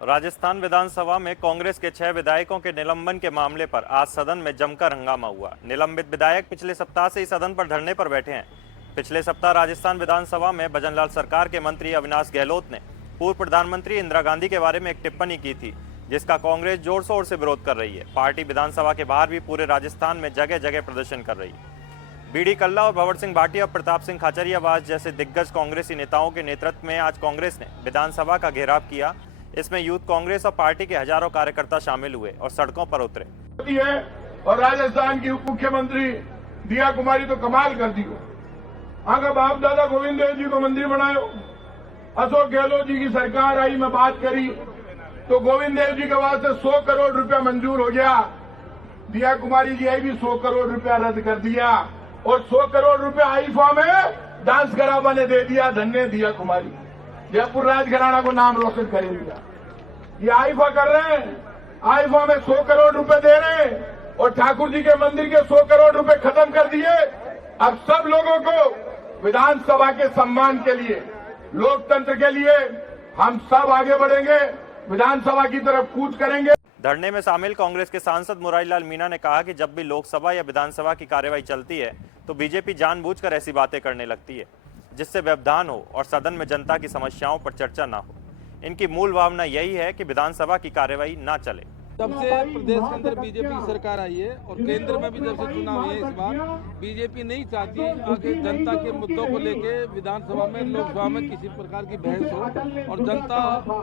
राजस्थान विधानसभा में कांग्रेस के 6 विधायकों के निलंबन के मामले पर आज सदन में जमकर हंगामा हुआ। निलंबित विधायक पिछले सप्ताह से ही सदन पर धरने पर बैठे हैं। पिछले सप्ताह राजस्थान विधानसभा में भजनलाल सरकार के मंत्री अविनाश गहलोत ने पूर्व प्रधानमंत्री इंदिरा गांधी के बारे में एक टिप्पणी की थी, जिसका कांग्रेस जोर शोर से विरोध कर रही है। पार्टी विधानसभा के बाहर भी पूरे राजस्थान में जगह जगह प्रदर्शन कर रही है। बीडी कल्ला और भंवर सिंह भाटिया और प्रताप सिंह खाचरियावास जैसे दिग्गज कांग्रेसी नेताओं के नेतृत्व में आज कांग्रेस ने विधानसभा का घेराव किया। इसमें यूथ कांग्रेस और पार्टी के हजारों कार्यकर्ता शामिल हुए और सड़कों पर उतरे। और राजस्थान की उप मुख्यमंत्री दिया कुमारी तो कमाल कर दी हो। आगे बाप दादा गोविंद देव जी को मंत्री बनायो। अशोक गहलोत जी की सरकार आई, मैं बात करी तो गोविंद देव जी के वास्ते 100 करोड़ रुपया मंजूर हो गया। दिया कुमारी जी आई भी 100 करोड़ रुपया रद्द कर दिया और 100 करोड़ रुपया आईफा में डांस करावा ने दे दिया। धन्य दिया कुमारी, जयपुर राजघराना को नाम रोशन करेगा। ये आईफा कर रहे हैं, आईफा में 100 करोड़ रुपए दे रहे हैं और ठाकुर जी के मंदिर के 100 करोड़ रुपए खत्म कर दिए। अब सब लोगों को विधानसभा के सम्मान के लिए, लोकतंत्र के लिए हम सब आगे बढ़ेंगे, विधानसभा की तरफ कूच करेंगे। धरने में शामिल कांग्रेस के सांसद मुरारीलाल मीणा ने कहा कि जब भी लोकसभा या विधानसभा की कार्यवाही चलती है तो बीजेपी जानबूझकर ऐसी बातें करने लगती है जिससे व्यवधान हो और सदन में जनता की समस्याओं पर चर्चा ना हो। इनकी मूल भावना यही है कि विधानसभा की कार्यवाही ना चले। जब से प्रदेश के अंदर बीजेपी की सरकार आई है और केंद्र में भी जब से चुनाव हुए, इस बार बीजेपी नहीं चाहती कि जनता के मुद्दों को लेके विधानसभा में, लोकसभा में किसी प्रकार की बहस हो और जनता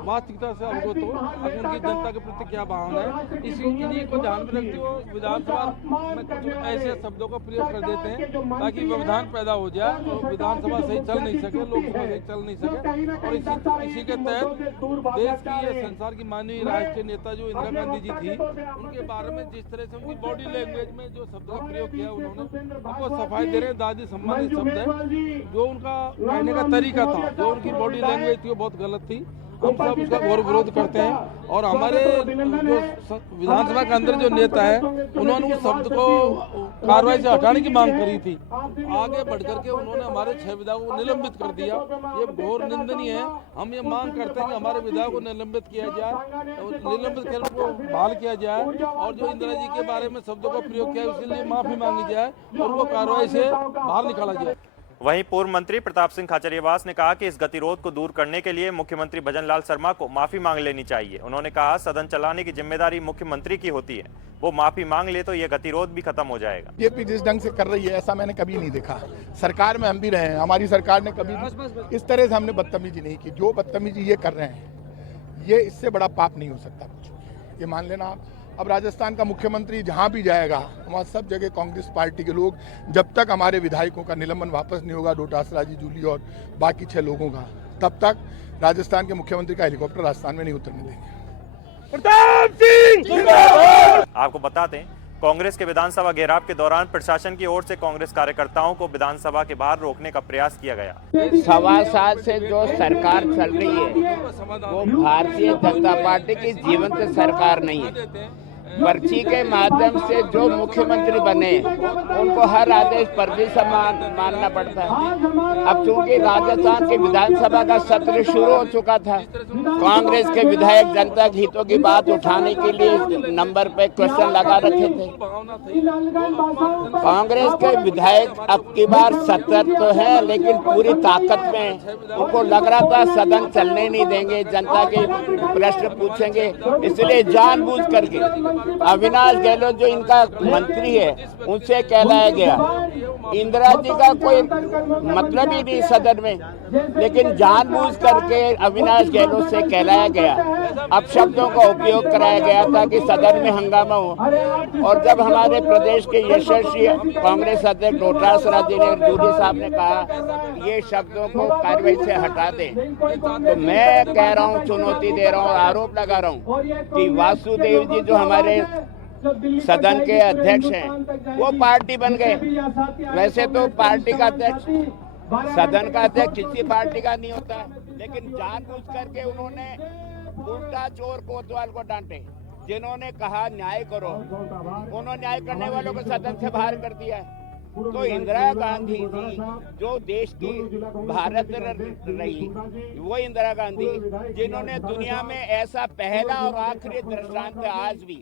वास्तविकता से अवगत हो, अब उनकी जनता के प्रति क्या भावना है, इन्हीं को ध्यान में रखते हुए विधानसभा में कुछ ऐसे शब्दों का प्रयोग कर देते हैं ताकि व्यवधान पैदा हो जाए और विधानसभा सही चल नहीं सके, लोकसभा सही चल नहीं सके। और इसी के तहत देश की या संसार की माननीय राष्ट्रीय नेता जो इंदिरा गांधी जी थी, उनके बारे में जिस तरह से उनकी बॉडी लैंग्वेज में जो शब्द का प्रयोग किया उन्होंने, वो सफाई दे रहे हैं, दादी सम्मानित शब्द है। जो उनका कहने का तरीका था, जो उनकी बॉडी लैंग्वेज थी, वो बहुत गलत थी। हम सब उसका घोर विरोध करते हैं और हमारे जो विधानसभा के अंदर जो नेता है उन्होंने उस शब्द को कार्रवाई से हटाने की मांग करी थी। आगे बढ़ करके उन्होंने हमारे 6 विधायकों को निलंबित कर दिया। ये घोर निंदनीय है। हम ये मांग करते हैं कि हमारे विधायकों को निलंबित किया जाए, निलंबित कर उनको बहाल किया जाए और जो इंदिरा जी के बारे में शब्दों का प्रयोग किया है उसके लिए माफी मांगी जाए और वो कार्रवाई से बाहर निकाला जाए। वहीं पूर्व मंत्री प्रताप सिंह खाचरियावास ने कहा कि इस गतिरोध को दूर करने के लिए मुख्यमंत्री भजनलाल शर्मा को माफी मांग लेनी चाहिए। उन्होंने कहा सदन चलाने की जिम्मेदारी मुख्यमंत्री की होती है, वो माफी मांग ले तो यह गतिरोध भी खत्म हो जाएगा। बीजेपी जिस ढंग से कर रही है ऐसा मैंने कभी नहीं देखा। सरकार में हम भी रहे हैं, हमारी सरकार ने कभी इस तरह से हमने बदतमीजी नहीं की। जो बदतमीजी ये कर रहे हैं, ये इससे बड़ा पाप नहीं हो सकता कुछ, ये मान लेना आप। अब राजस्थान का मुख्यमंत्री जहां भी जाएगा वहां सब जगह कांग्रेस पार्टी के लोग, जब तक हमारे विधायकों का निलंबन वापस नहीं होगा, डोटासरा जी, जूली और बाकी 6 लोगों का, तब तक राजस्थान के मुख्यमंत्री का हेलीकॉप्टर राजस्थान में नहीं उतरने देंगे। प्रताप सिंह! आपको बता दें, कांग्रेस के विधानसभा घेराव के दौरान प्रशासन की ओर से कांग्रेस कार्यकर्ताओं को विधानसभा के बाहर रोकने का प्रयास किया गया। 7.25 से जो सरकार चल रही है वो भारतीय जनता पार्टी की जीवंत सरकार नहीं है। पर्ची के माध्यम से जो मुख्यमंत्री बने उनको हर आदेश पर्ची समान मानना पड़ता है। अब चूंकि राजस्थान की विधानसभा का सत्र शुरू हो चुका था, कांग्रेस के विधायक जनता के हितों की बात उठाने के लिए नंबर पे क्वेश्चन लगा रखे थे। कांग्रेस के विधायक अब की बार 70 तो है, लेकिन पूरी ताकत में उनको लग रहा था सदन चलने नहीं देंगे, जनता के प्रश्न पूछेंगे, इसलिए जानबूझ करके अविनाश गहलोत जो इनका मंत्री है उनसे कहलाया गया। इंदिरा जी का कोई मतलब ही नहीं सदन में, लेकिन जानबूझ करके अविनाश गहलोत से कहलाया गया, अपशब्दों का उपयोग कराया गया ताकि सदन में हंगामा हो। और जब हमारे प्रदेश के यशस्वी कांग्रेस अध्यक्ष डोटासरा जी ने, जूली साहब ने कहा ये शब्दों को कार्रवाई से हटा दें, तो मैं कह रहा हूँ, चुनौती दे रहा हूँ, आरोप लगा रहा हूँ कि वासुदेव जी जो हमारे सदन के अध्यक्ष हैं वो पार्टी बन गए। वैसे तो पार्टी का अध्यक्ष, सदन का अध्यक्ष किसी पार्टी का नहीं होता, लेकिन जानबूझ करके उन्होंने उल्टा चोर कोतवाल को डांटे। जिन्होंने कहा न्याय करो, उन्होंने न्याय करने वालों को सदन से बाहर कर दिया। तो इंदिरा गांधी जी जो देश की भारत रत्न रही, वो इंदिरा गांधी जिन्होंने दुनिया में ऐसा पहला और आखिरी दृष्टांत आज भी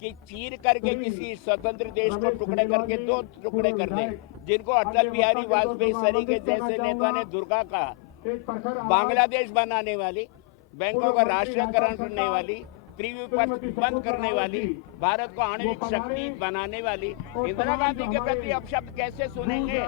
कि चीर करके किसी स्वतंत्र देश को टुकड़े करके 2 टुकड़े कर दे, जिनको अटल बिहारी वाजपेयी सरी के जैसे नेता ने दुर्गा कहा, बांग्लादेश बनाने वाली, बैंकों का राष्ट्रीयकरण करने वाली, त्रिविपक्ष बंद करने वाली, भारत को आणविक शक्ति बनाने वाली इंदिरा गांधी के प्रति अपशब्द कैसे सुनेंगे?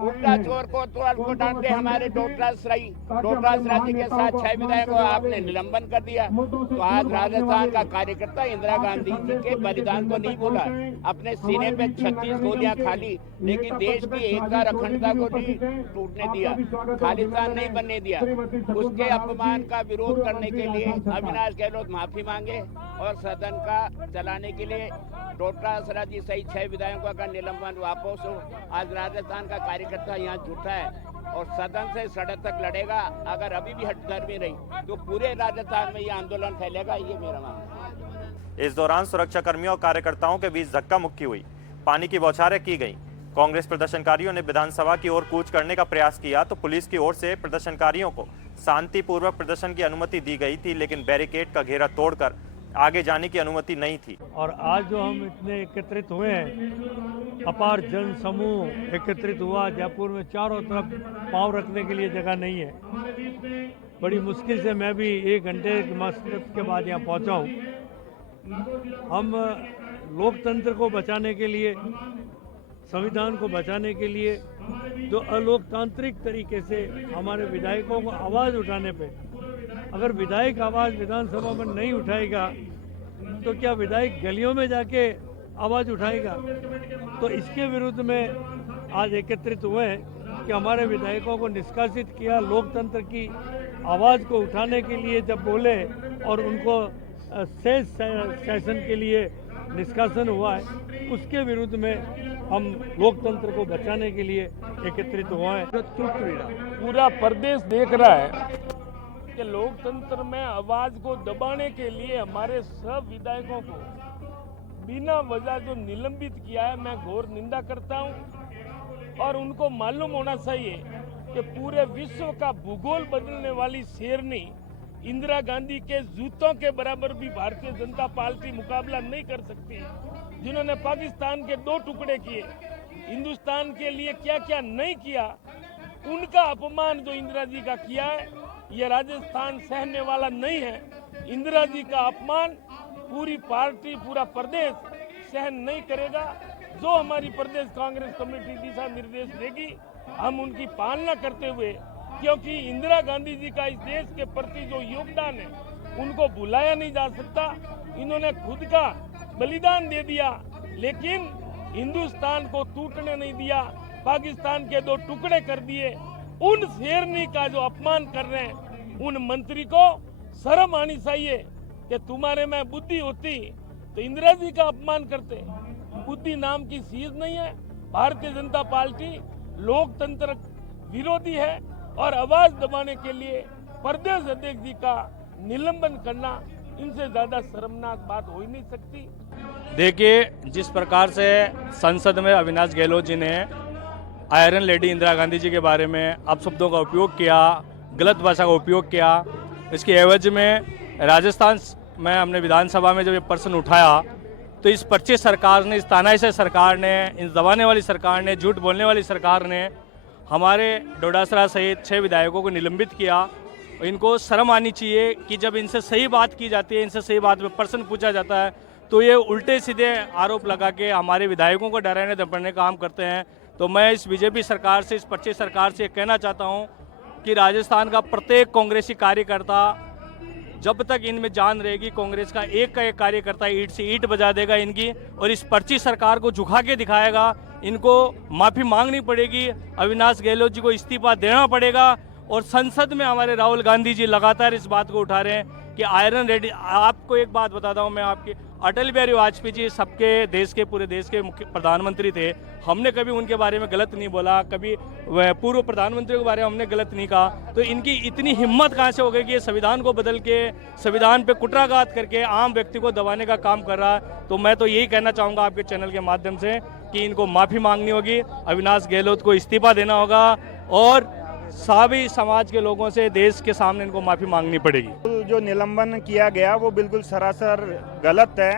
उल्टा चोर को डांटते हमारे डोटास राजी के साथ 6 विधायकों को आपने निलंबन कर दिया। तो आज राजस्थान का कार्यकर्ता इंदिरा गांधी जी के बलिदान को नहीं भूला, अपने सीने पे 36 गोलियां खा ली, लेकिन देश की एकता अखंडता को नहीं टूटने दिया, खालिस्तान नहीं बनने दिया। उसके अपमान का विरोध करने के लिए अविनाश गहलोत माफी मांगे और सदन का चलाने के लिए डोटासरा जी सहित 6 विधायकों का निलंबन वापस हो। आज राजस्थान का कार्यकर्ता यहाँ जुटा है और सदन से सड़क तक लड़ेगा। अगर अभी भी हटधर्मी रही तो पूरे राजस्थान में ये आंदोलन फैलेगा, ये मेरा मानना है। इस दौरान सुरक्षा कर्मियों और कार्यकर्ताओं के बीच धक्का मुक्की हुई, पानी की बौछारें की गईं। कांग्रेस प्रदर्शनकारियों ने विधानसभा की ओर कूच करने का प्रयास किया तो पुलिस की ओर से प्रदर्शनकारियों को शांतिपूर्वक प्रदर्शन की अनुमति दी गई थी, लेकिन बैरिकेड का घेरा तोड़कर आगे जाने की अनुमति नहीं थी। और आज जो हम इतने एकत्रित हुए हैं, अपार जन समूह एकत्रित हुआ, जयपुर में चारों तरफ पांव रखने के लिए जगह नहीं है। बड़ी मुश्किल से मैं भी 1 घंटे की मशक्कत के बाद यहाँ पहुँचा हूँ। हम लोकतंत्र को बचाने के लिए, संविधान को बचाने के लिए जो अलोकतांत्रिक तरीके से हमारे विधायकों को आवाज़ उठाने पे, अगर विधायक आवाज़ विधानसभा में नहीं उठाएगा तो क्या विधायक गलियों में जाके आवाज़ उठाएगा? तो इसके विरुद्ध में आज एकत्रित हुए हैं कि हमारे विधायकों को निष्कासित किया। लोकतंत्र की आवाज़ को उठाने के लिए जब बोले और उनको शेष सेशन के लिए निष्कासन हुआ है, उसके विरुद्ध में हम लोकतंत्र को बचाने के लिए एकत्रित हुआ है। पूरा प्रदेश देख रहा है कि लोकतंत्र में आवाज को दबाने के लिए हमारे सब विधायकों को बिना वजह जो निलंबित किया है, मैं घोर निंदा करता हूं। और उनको मालूम होना चाहिए कि पूरे विश्व का भूगोल बदलने वाली शेरनी इंदिरा गांधी के जूतों के बराबर भी भारतीय जनता पार्टी मुकाबला नहीं कर सकती। जिन्होंने पाकिस्तान के 2 टुकड़े किए, हिंदुस्तान के लिए क्या क्या नहीं किया, उनका अपमान जो इंदिरा जी का किया है, ये राजस्थान सहने वाला नहीं है। इंदिरा जी का अपमान पूरी पार्टी, पूरा प्रदेश सहन नहीं करेगा। जो हमारी प्रदेश कांग्रेस कमेटी दिशा निर्देश देगी, हम उनकी पालना करते हुए, क्योंकि इंदिरा गांधी जी का इस देश के प्रति जो योगदान है उनको भुलाया नहीं जा सकता। इन्होंने खुद का बलिदान दे दिया, लेकिन हिंदुस्तान को टूटने नहीं दिया, पाकिस्तान के 2 टुकड़े कर दिए। उन शेरनी का जो अपमान कर रहे हैं, उन मंत्री को शर्म आनी चाहिए कि तुम्हारे में बुद्धि होती तो इंदिरा जी का अपमान करते। बुद्धि नाम की चीज नहीं है। भारतीय जनता पार्टी लोकतंत्र विरोधी है और आवाज दबाने के लिए प्रदेश अध्यक्ष जी का निलंबन करना, इनसे ज्यादा शर्मनाक बात हो ही नहीं सकती। देखिए, जिस प्रकार से संसद में अविनाश गहलोत जी ने आयरन लेडी इंदिरा गांधी जी के बारे में अपशब्दों का उपयोग किया, गलत भाषा का उपयोग किया, इसके एवज में राजस्थान में हमने विधानसभा में जब ये प्रश्न उठाया तो इस 25 सरकार ने, इस तानाशाही सरकार ने, इस दबाने वाली सरकार ने, झूठ बोलने वाली सरकार ने हमारे डोटासरा सहित 6 विधायकों को निलंबित किया। इनको शर्म आनी चाहिए कि जब इनसे सही बात की जाती है, इनसे सही बात में प्रश्न पूछा जाता है, तो ये उल्टे सीधे आरोप लगा के हमारे विधायकों को डराने धमकाने का काम करते हैं। तो मैं इस बीजेपी सरकार से, इस 25 सरकार से कहना चाहता हूँ कि राजस्थान का प्रत्येक कांग्रेसी कार्यकर्ता, जब तक इनमें जान रहेगी, कांग्रेस का एक कार्यकर्ता ईंट से ईंट बजा देगा इनकी, और इस 25 सरकार को झुका के दिखाएगा। इनको माफ़ी मांगनी पड़ेगी, अविनाश गहलोत जी को इस्तीफा देना पड़ेगा। और संसद में हमारे राहुल गांधी जी लगातार इस बात को उठा रहे हैं कि आयरन लेडी। आपको एक बात बताता हूं मैं, आपकी अटल बिहारी वाजपेयी जी सबके देश के, पूरे देश के मुख्य प्रधानमंत्री थे। हमने कभी उनके बारे में गलत नहीं बोला, कभी पूर्व प्रधानमंत्री के बारे में हमने गलत नहीं कहा। तो इनकी इतनी हिम्मत कहाँ से हो गई कि ये संविधान को बदल के, संविधान पे कुटराघात करके आम व्यक्ति को दबाने का काम कर रहा है। तो मैं तो यही कहना चाहूँगा आपके चैनल के माध्यम से कि इनको माफ़ी मांगनी होगी, अविनाश गहलोत को इस्तीफा देना होगा और सभी समाज के लोगों से देश के सामने इनको माफ़ी मांगनी पड़ेगी। जो निलंबन किया गया वो बिल्कुल सरासर गलत है।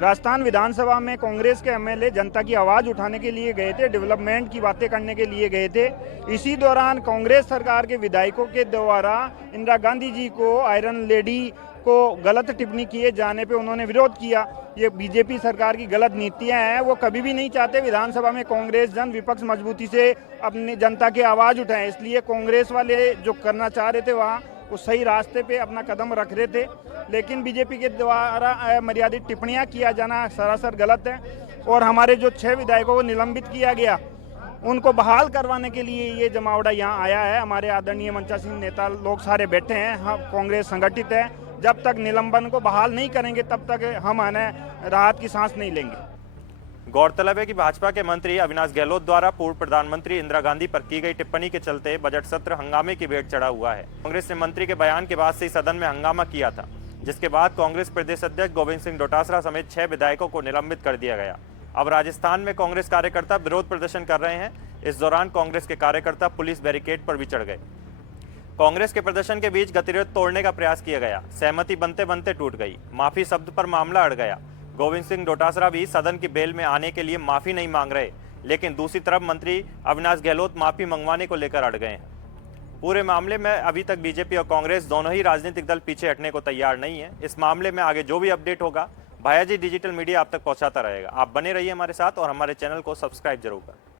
राजस्थान विधानसभा में कांग्रेस के एमएलए जनता की आवाज़ उठाने के लिए गए थे, डेवलपमेंट की बातें करने के लिए गए थे। इसी दौरान कांग्रेस सरकार के विधायकों के द्वारा इंदिरा गांधी जी को, आयरन लेडी को गलत टिप्पणी किए जाने पे उन्होंने विरोध किया। ये बीजेपी सरकार की गलत नीतियां हैं। वो कभी भी नहीं चाहते विधानसभा में कांग्रेस जन विपक्ष मजबूती से अपनी जनता की आवाज़ उठाएं। इसलिए कांग्रेस वाले जो करना चाह रहे थे वहाँ वो सही रास्ते पे अपना कदम रख रहे थे, लेकिन बीजेपी के द्वारा मर्यादित टिप्पणियां किया जाना सरासर गलत है। और हमारे जो 6 विधायकों को निलंबित किया गया उनको बहाल करवाने के लिए ये जमावड़ा यहाँ आया है। हमारे आदरणीय मंचासीन नेता लोग सारे बैठे हैं। हम कांग्रेस संगठित है। जब तक निलंबन को बहाल नहीं करेंगे तब तक हम राहत की सांस नहीं लेंगे। गौरतलब है कि भाजपा के मंत्री अविनाश गहलोत द्वारा पूर्व प्रधानमंत्री इंदिरा गांधी पर की गई टिप्पणी के चलते बजट सत्र हंगामे की भेंट चढ़ा हुआ है। कांग्रेस ने मंत्री के बयान के बाद से ही सदन में हंगामा किया था, जिसके बाद कांग्रेस प्रदेश अध्यक्ष गोविंद सिंह डोटासरा समेत 6 विधायकों को निलंबित कर दिया गया। अब राजस्थान में कांग्रेस कार्यकर्ता विरोध प्रदर्शन कर रहे हैं। इस दौरान कांग्रेस के कार्यकर्ता पुलिस बैरिकेड पर भी चढ़ गए। कांग्रेस के प्रदर्शन के बीच गतिरोध तोड़ने का प्रयास किया गया। सहमति बनते बनते टूट गई। माफी शब्द पर मामला अड़ गया। गोविंद सिंह डोटासरा भी सदन की बेल में आने के लिए माफी नहीं मांग रहे, लेकिन दूसरी तरफ मंत्री अविनाश गहलोत माफी मंगवाने को लेकर अड़ गए हैं। पूरे मामले में अभी तक बीजेपी और कांग्रेस दोनों ही राजनीतिक दल पीछे हटने को तैयार नहीं है। इस मामले में आगे जो भी अपडेट होगा भायाजी डिजिटल मीडिया आप तक पहुंचाता रहेगा। आप बने रहिए हमारे साथ और हमारे चैनल को सब्सक्राइब जरूर करें।